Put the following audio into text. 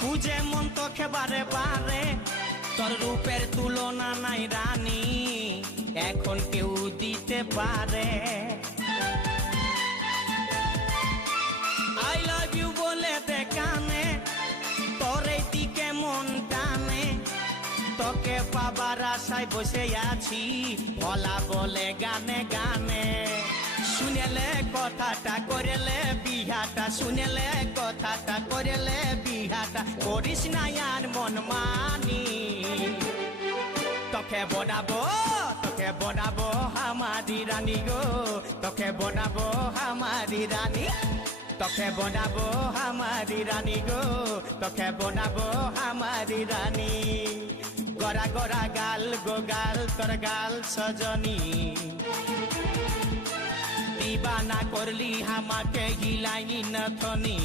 বুঝে মন তোকে বারে বারে, তোর রূপের তুলনা নাই রানী, এখন কেউ দিতে পারে। আই লাভ ইউ বলে দে কানে, তোর এই দিকে মন টানে, তোকে পাবার আশায় বসে আছি, ভোলা বলে গানে গানে। শুনেলে কথাটা করেলে বিহাটা, শুনেলে কথাটা করেলে বিহাটা, করিস না আর মন মানি। তোকে বনাবো আমারি রানী গো, তোকে বনাবো আমারি রানী, তোকে বনাবো আমারি রানী গো, তোকে বনাবো আমারি রানী। গড়া গড়া গাল গো গাল, তোর গাল সজনী, দিবানা করলি আমাকে গিলাই নথনি।